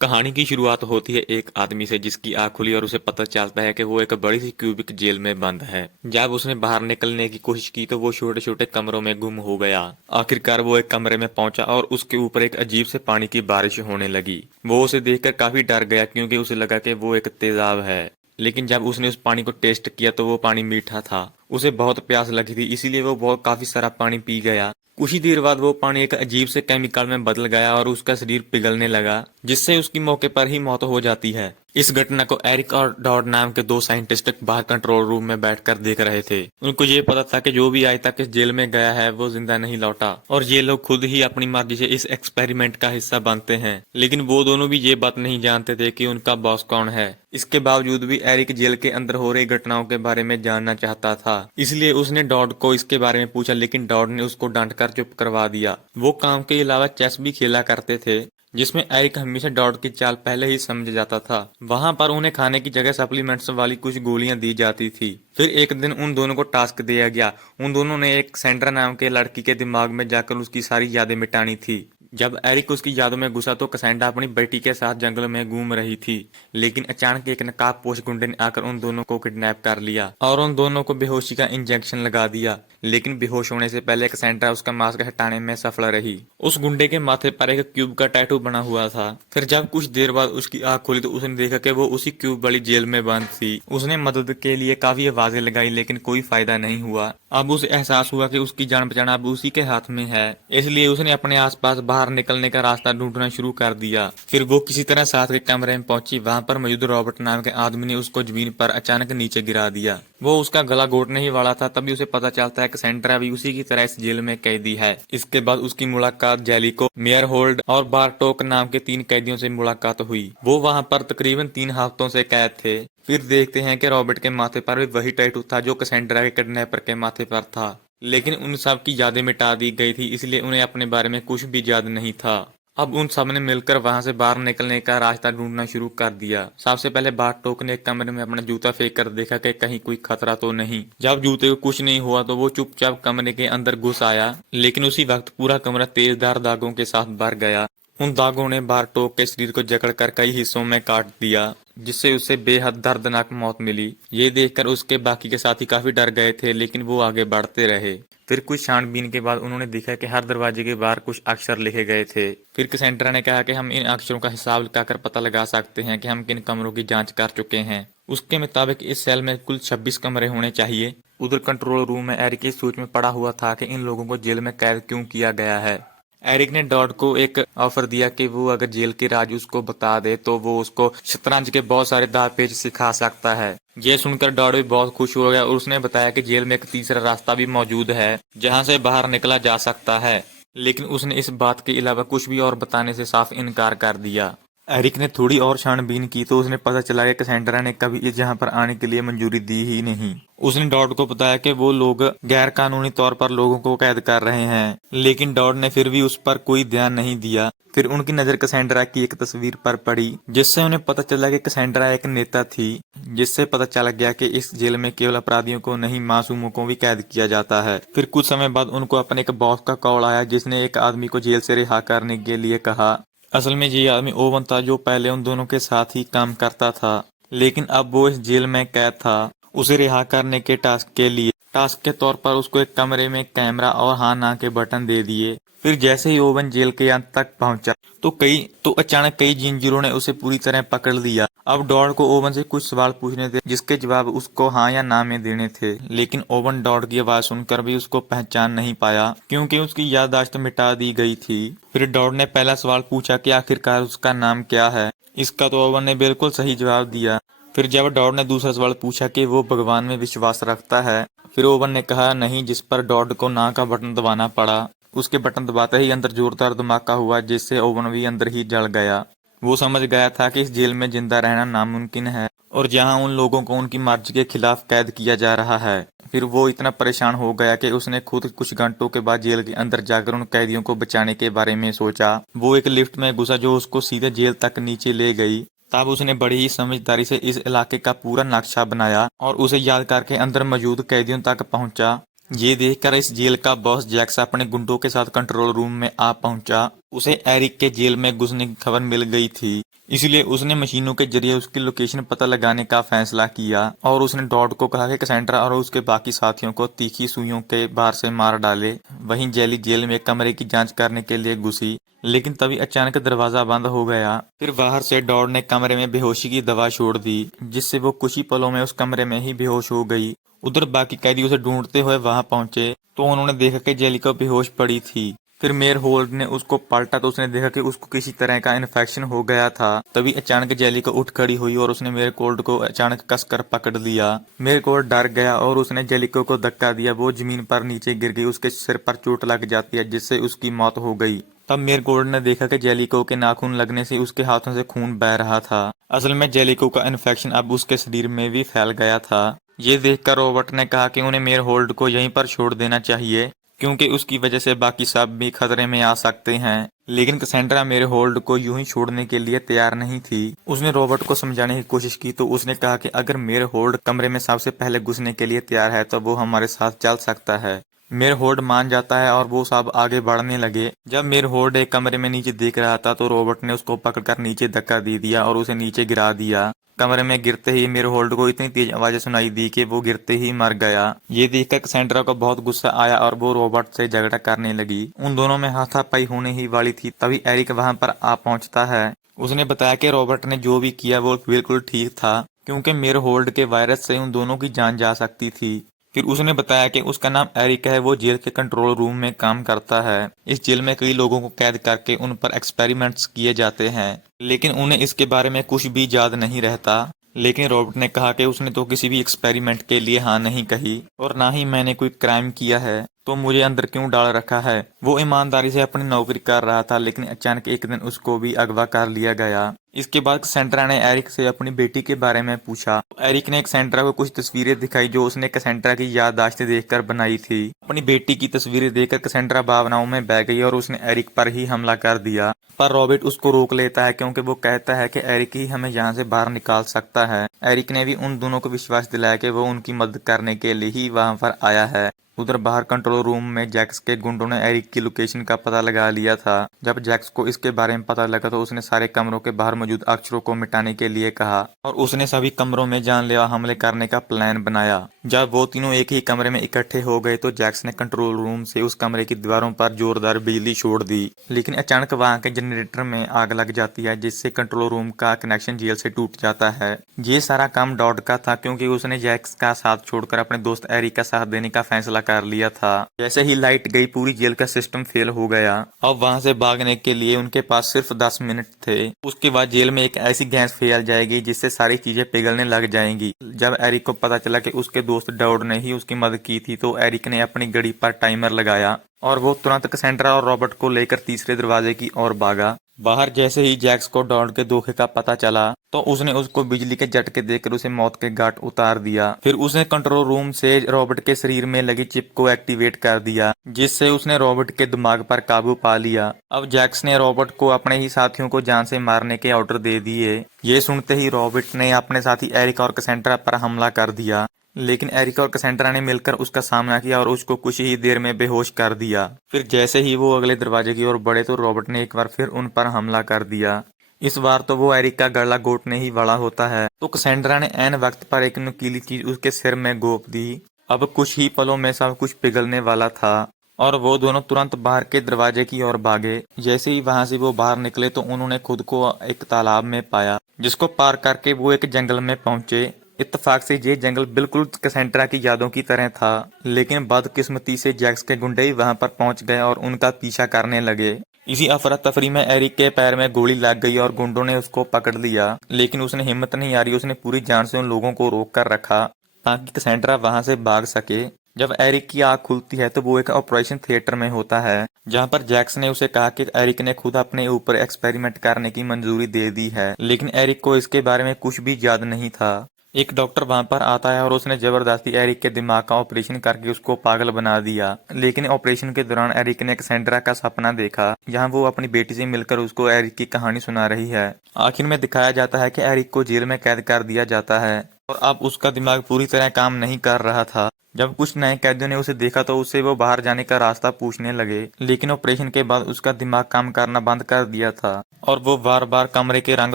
कहानी की शुरुआत होती है एक आदमी से जिसकी आंख खुली और उसे पता चलता है कि वो एक बड़ी सी क्यूबिक जेल में बंद है। जब उसने बाहर निकलने की कोशिश की तो वो छोटे छोटे कमरों में गुम हो गया। आखिरकार वो एक कमरे में पहुंचा और उसके ऊपर एक अजीब से पानी की बारिश होने लगी। वो उसे देखकर काफी डर गया क्योंकि उसे लगा कि वो एक तेजाब है। लेकिन जब उसने उस पानी को टेस्ट किया तो वो पानी मीठा था। उसे बहुत प्यास लगी थी, इसीलिए वो बहुत काफी सारा पानी पी गया। कुछ ही देर बाद वो पानी एक अजीब से केमिकल में बदल गया और उसका शरीर पिघलने लगा, जिससे उसकी मौके पर ही मौत हो जाती है। इस घटना को एरिक और डॉड नाम के दो साइंटिस्ट बाहर कंट्रोल रूम में बैठकर देख रहे थे। उनको ये पता था कि जो भी आज तक इस जेल में गया है वो जिंदा नहीं लौटा और ये लोग खुद ही अपनी मर्जी से इस एक्सपेरिमेंट का हिस्सा बनते हैं। लेकिन वो दोनों भी ये बात नहीं जानते थे कि उनका बॉस कौन है। इसके बावजूद भी एरिक जेल के अंदर हो रही घटनाओं के बारे में जानना चाहता था, इसलिए उसने डॉड को इसके बारे में पूछा, लेकिन डॉड ने उसको डांट कर चुप करवा दिया। वो काम के अलावा चेस भी खेला करते थे, जिसमें एरिक हमेशा डॉड की चाल पहले ही समझ जाता था। वहां पर उन्हें खाने की जगह सप्लीमेंट्स वाली कुछ गोलियां दी जाती थी। फिर एक दिन उन दोनों को टास्क दिया गया। उन दोनों ने एक सेंड्रा नाम के लड़की के दिमाग में जाकर उसकी सारी यादें मिटानी थी। जब एरिक उसकी यादों में घुसा तो कसेंड्रा अपनी बेटी के साथ जंगल में घूम रही थी, लेकिन अचानक एक नकाबपोश गुंडे ने आकर उन दोनों को किडनैप कर लिया और उन दोनों को बेहोशी का इंजेक्शन लगा दिया। लेकिन बेहोश होने से पहले कसेंड्रा उसका मास्क हटाने में सफल रही। उस गुंडे के माथे पर एक क्यूब का टैटू बना हुआ था। फिर जब कुछ देर बाद उसकी आंख खुली तो उसने देखा कि वो उसी क्यूब वाली जेल में बंद थी। उसने मदद के लिए काफी आवाजें लगाई, लेकिन कोई फायदा नहीं हुआ। अब उसे एहसास हुआ कि उसकी जान बचाना अब उसी के हाथ में है, इसलिए उसने अपने आसपास बाहर निकलने का रास्ता ढूंढना शुरू कर दिया। फिर वो किसी तरह साथ के कमरे में पहुंची। वहां पर मौजूद रॉबर्ट नाम के आदमी ने उसको जमीन पर अचानक नीचे गिरा दिया। वो उसका गला घोटने ही वाला था, तभी उसे पता चलता है कि सेंड्रा भी उसी की तरह इस जेल में कैदी है। इसके बाद उसकी मुलाकात जेलिको, मेयर होल्ड और बारटोक नाम के 3 कैदियों से मुलाकात हुई। वो वहां पर तकरीबन 3 हफ्तों से कैद थे। फिर देखते हैं कि रॉबर्ट के माथे पर भी वही टैटू था जो कैसेंड्रा के किडनैपर के माथे पर था, लेकिन उन सब की यादें मिटा दी गई थी, इसलिए उन्हें अपने बारे में कुछ भी याद नहीं था। अब उन सब ने मिलकर वहां से बाहर निकलने का रास्ता ढूंढना शुरू कर दिया। सबसे पहले बारटोक ने एक कमरे में अपना जूता फेंक कर देखा कि कहीं कोई खतरा तो नहीं। जब जूते को कुछ नहीं हुआ तो वो चुपचाप कमरे के अंदर घुस आया, लेकिन उसी वक्त पूरा कमरा तेजधार दागों के साथ भर गया। उन दागों ने बारटोक के शरीर को जकड़कर कई हिस्सों में काट दिया, जिससे उसे बेहद दर्दनाक मौत मिली। ये देखकर उसके बाकी के साथी काफी डर गए थे, लेकिन वो आगे बढ़ते रहे। फिर कुछ छानबीन के बाद उन्होंने देखा कि हर दरवाजे के बाहर कुछ अक्षर लिखे गए थे। फिर कैसेंड्रा ने कहा कि हम इन अक्षरों का हिसाब लगाकर पता लगा सकते हैं कि हम किन कमरों की जांच कर चुके हैं। उसके मुताबिक इस सेल में कुल 26 कमरे होने चाहिए। उधर कंट्रोल रूम में एरिक इस सोच में पड़ा हुआ था कि इन लोगों को जेल में कैद क्यों किया गया है। एरिक ने डॉड को एक ऑफर दिया कि वो अगर जेल के राज उसको बता दे तो वो उसको शतरंज के बहुत सारे दाव पेच सिखा सकता है। ये सुनकर डॉड भी बहुत खुश हो गया और उसने बताया कि जेल में एक तीसरा रास्ता भी मौजूद है जहां से बाहर निकला जा सकता है, लेकिन उसने इस बात के अलावा कुछ भी और बताने से साफ इनकार कर दिया। एरिक ने थोड़ी और छानबीन की तो उसने पता चला कि कैसेंड्रा ने कभी इस जहां पर आने के लिए मंजूरी दी ही नहीं। उसने डॉड को बताया कि वो लोग गैर कानूनी तौर पर लोगों को कैद कर रहे हैं, लेकिन डॉड ने फिर भी उस पर कोई ध्यान नहीं दिया। फिर उनकी नजर कैसेंड्रा की एक तस्वीर पर पड़ी, जिससे उन्हें पता चला कि कैसेंड्रा एक नेता थी। जिससे पता चल गया कि इस जेल में केवल अपराधियों को नहीं, मासूमों को भी कैद किया जाता है। फिर कुछ समय बाद उनको अपने एक बॉस का कॉल आया, जिसने एक आदमी को जेल से रिहा करने के लिए कहा। असल में ये आदमी ओवन था, जो पहले उन दोनों के साथ ही काम करता था, लेकिन अब वो इस जेल में कैद था। उसे रिहा करने के टास्क के तौर पर उसको एक कमरे में कैमरा और हाँ ना के बटन दे दिए। फिर जैसे ही ओवन जेल के अंत तक पहुंचा तो अचानक कई जिंजीरों ने उसे पूरी तरह पकड़ लिया। अब डॉड को ओवन से कुछ सवाल पूछने थे, जिसके जवाब उसको हाँ या ना में देने थे, लेकिन ओवन डॉड की आवाज सुनकर भी उसको पहचान नहीं पाया, क्योंकि उसकी याददाश्त मिटा दी गई थी। फिर डॉड ने पहला सवाल पूछा कि आखिरकार उसका नाम क्या है। इसका तो ओवन ने बिल्कुल सही जवाब दिया। फिर जब डॉड ने दूसरा सवाल पूछा कि वो भगवान में विश्वास रखता है, फिर ओवन ने कहा नहीं, जिस पर डॉड को ना का बटन दबाना पड़ा। उसके बटन दबाते ही अंदर जोरदार धमाका हुआ, जिससे ओवन भी अंदर ही जल गया। वो समझ गया था कि इस जेल में जिंदा रहना नामुमकिन है और जहां उन लोगों को उनकी मर्जी के खिलाफ कैद किया जा रहा है। फिर वो इतना परेशान हो गया कि उसने खुद कुछ घंटों के बाद जेल के अंदर जाकर उन कैदियों को बचाने के बारे में सोचा। वो एक लिफ्ट में घुसा जो उसको सीधे जेल तक नीचे ले गई। तब उसने बड़ी ही समझदारी से इस इलाके का पूरा नक्शा बनाया और उसे याद करके अंदर मौजूद कैदियों तक पहुंचा। ये देखकर इस जेल का बॉस जैक्स अपने गुंडों के साथ कंट्रोल रूम में आ पहुंचा। उसे एरिक के जेल में घुसने की खबर मिल गई थी, इसलिए उसने मशीनों के जरिए उसकी लोकेशन पता लगाने का फैसला किया और उसने डॉड को कहा कि कैसेंड्रा और उसके बाकी साथियों को तीखी सुइयों के बाहर से मार डाले। वहीं जेली जेल में कमरे की जांच करने के लिए घुसी, लेकिन तभी अचानक दरवाजा बंद हो गया। फिर बाहर से डॉड ने कमरे में बेहोशी की दवा छोड़ दी, जिससे वो कुछ ही पलों में उस कमरे में ही बेहोश हो गई। उधर बाकी कैदी उसे ढूंढते हुए वहां पहुंचे तो उन्होंने देखा कि जेलिका बेहोश पड़ी थी। फिर मेयर होल्ड ने उसको पलटा तो उसने देखा कि उसको किसी तरह का इन्फेक्शन हो गया था। तभी अचानक जेलिका उठ खड़ी हुई और उसने मेयर कोल्ड को अचानक कसकर पकड़ लिया। मेयर कोल्ड डर गया और उसने जेलिका को धक्का दिया। वो जमीन पर नीचे गिर गई, उसके सिर पर चोट लग जाती है जिससे उसकी मौत हो गई। तब मेयर कोल्ड ने देखा कि जेलिको के नाखून लगने से उसके हाथों से खून बह रहा था। असल में जेलिको का इन्फेक्शन अब उसके शरीर में भी फैल गया था। ये देखकर रॉबर्ट ने कहा कि उन्हें मेयर होल्ड को यहीं पर छोड़ देना चाहिए, क्योंकि उसकी वजह से बाकी सब भी खतरे में आ सकते हैं। लेकिन कैसेंड्रा मेरे होल्ड को यूं ही छोड़ने के लिए तैयार नहीं थी। उसने रॉबर्ट को समझाने की कोशिश की तो उसने कहा कि अगर मेरे होल्ड कमरे में सबसे पहले घुसने के लिए तैयार है तो वो हमारे साथ चल सकता है। मेरे होल्ड मान जाता है और वो सब आगे बढ़ने लगे। जब मेरे होल्ड एक कमरे में नीचे देख रहा था तो रॉबर्ट ने उसको पकड़कर नीचे धक्का दे दिया और उसे नीचे गिरा दिया। कमरे में गिरते ही मेरे होल्ड को इतनी तेज आवाजें सुनाई दी कि वो गिरते ही मर गया। ये देखकर कैसेंड्रा को बहुत गुस्सा आया और वो रॉबर्ट से झगड़ा करने लगी। उन दोनों में हाथापाई होने ही वाली थी, तभी एरिक वहां पर आ पहुंचता है। उसने बताया कि रॉबर्ट ने जो भी किया वो बिल्कुल ठीक था, क्योंकि मेरे होल्ड के वायरस से उन दोनों की जान जा सकती थी। फिर उसने बताया कि उसका नाम एरिक है, वो जेल के कंट्रोल रूम में काम करता है। इस जेल में कई लोगों को कैद करके उन पर एक्सपेरिमेंट्स किए जाते हैं, लेकिन उन्हें इसके बारे में कुछ भी याद नहीं रहता। लेकिन रॉबर्ट ने कहा कि उसने तो किसी भी एक्सपेरिमेंट के लिए हाँ नहीं कही और ना ही मैंने कोई क्राइम किया है, तो मुझे अंदर क्यों डाल रखा है। वो ईमानदारी से अपनी नौकरी कर रहा था, लेकिन अचानक एक दिन उसको भी अगवा कर लिया गया। इसके बाद कैसेंड्रा ने एरिक से अपनी बेटी के बारे में पूछा। एरिक ने कैसेंड्रा को कुछ तस्वीरें दिखाई जो उसने कैसेंड्रा की याददाश्तें देखकर बनाई थी। अपनी बेटी की तस्वीरें देखकर कैसेंड्रा भावनाओं में बह गई और उसने एरिक पर ही हमला कर दिया। पर रॉबर्ट उसको रोक लेता है, क्योंकि वो कहता है कि एरिक ही हमें यहाँ से बाहर निकाल सकता है। एरिक ने भी उन दोनों को विश्वास दिलाया कि वो उनकी मदद करने के लिए ही वहां पर आया है। उधर बाहर कंट्रोल रूम में जैक्स के गुंडों ने एरिक की लोकेशन का पता लगा लिया था। जब जैक्स को इसके बारे में पता लगा तो उसने सारे कमरों के बाहर मौजूद अक्षरों को मिटाने के लिए कहा और उसने सभी कमरों में जानलेवा हमले करने का प्लान बनाया। जब वो तीनों एक ही कमरे में इकट्ठे हो गए तो जैक्स ने कंट्रोल रूम से उस कमरे की दीवारों पर जोरदार बिजली छोड़ दी, लेकिन अचानक वहां के जनरेटर में आग लग जाती है, जिससे कंट्रोल रूम का कनेक्शन जेल से टूट जाता है। ये सारा काम डॉड का था, क्योंकि उसने जैक्स का साथ छोड़कर अपने दोस्त एरिक का साथ देने का फैसला कर लिया था। जैसे ही लाइट गई पूरी जेल का सिस्टम फेल हो गया। अब वहां से भागने के लिए उनके पास सिर्फ 10 मिनट थे। उसके बाद जेल में एक ऐसी गैस फैल जाएगी जिससे सारी चीजें पिघलने लग जाएंगी। जब एरिक को पता चला कि उसके दोस्त डॉड ने ही उसकी मदद की थी तो एरिक ने अपनी घड़ी पर टाइमर लगाया और वो तुरंत कैसेंड्रा और रॉबर्ट को लेकर तीसरे दरवाजे की ओर भागा। बाहर जैसे ही जैक्स को डॉड के धोखे का पता चला तो उसने उसको बिजली के झटके देकर उसे मौत के घाट उतार दिया। फिर उसने कंट्रोल रूम से रॉबर्ट के शरीर में लगी चिप को एक्टिवेट कर दिया, जिससे उसने रॉबर्ट के दिमाग पर काबू पा लिया। अब जैक्स ने रॉबर्ट को अपने ही साथियों को जान से मारने के ऑर्डर दे दिए। ये सुनते ही रॉबर्ट ने अपने साथी एरिक और कैसेंड्रा पर हमला कर दिया, लेकिन एरिक और कैसेंड्रा ने मिलकर उसका सामना किया और उसको कुछ ही देर में बेहोश कर दिया। फिर जैसे ही वो अगले दरवाजे की ओर बढ़े तो रॉबर्ट ने एक बार फिर उन पर हमला कर दिया। इस बार तो वो एरिक का गला घोटने ही वाला होता है, तो कैसेंड्रा ने ऐन वक्त पर एक नुकीली चीज उसके सिर में गोप दी। अब कुछ ही पलों में सब कुछ पिघलने वाला था और वो दोनों तुरंत बाहर के दरवाजे की ओर भागे। जैसे ही वहां से वो बाहर निकले तो उन्होंने खुद को एक तालाब में पाया, जिसको पार करके वो एक जंगल में पहुंचे। इत्तेफाक से ये जंगल बिल्कुल कैसेंड्रा की यादों की तरह था, लेकिन बदकिस्मती से जैक्स के गुंडे ही वहां पर पहुंच गए और उनका पीछा करने लगे। इसी अफरा तफरी में एरिक के पैर में गोली लग गई और गुंडों ने उसको पकड़ लिया, लेकिन उसने हिम्मत नहीं हारी। उसने पूरी जान से उन लोगों को रोक कर रखा ताकि कैसेंड्रा वहां से भाग सके। जब एरिक की आंख खुलती है तो वो एक ऑपरेशन थिएटर में होता है, जहां पर जैक्स ने उसे कहा कि एरिक ने खुद अपने ऊपर एक्सपेरिमेंट करने की मंजूरी दे दी है, लेकिन एरिक को इसके बारे में कुछ भी याद नहीं था। एक डॉक्टर वहां पर आता है और उसने जबरदस्ती एरिक के दिमाग का ऑपरेशन करके उसको पागल बना दिया। लेकिन ऑपरेशन के दौरान एरिक ने कैसेंड्रा का सपना देखा, जहां वो अपनी बेटी से मिलकर उसको एरिक की कहानी सुना रही है। आखिर में दिखाया जाता है कि एरिक को जेल में कैद कर दिया जाता है और अब उसका दिमाग पूरी तरह काम नहीं कर रहा था। जब कुछ नए कैदियों ने उसे देखा तो उससे वो बाहर जाने का रास्ता पूछने लगे, लेकिन ऑपरेशन के बाद उसका दिमाग काम करना बंद कर दिया था और वो बार बार कमरे के रंग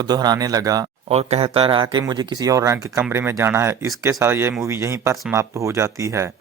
दोहराने लगा और कहता रहा कि मुझे किसी और रंग के कमरे में जाना है। इसके साथ ये मूवी यहीं पर समाप्त हो जाती है।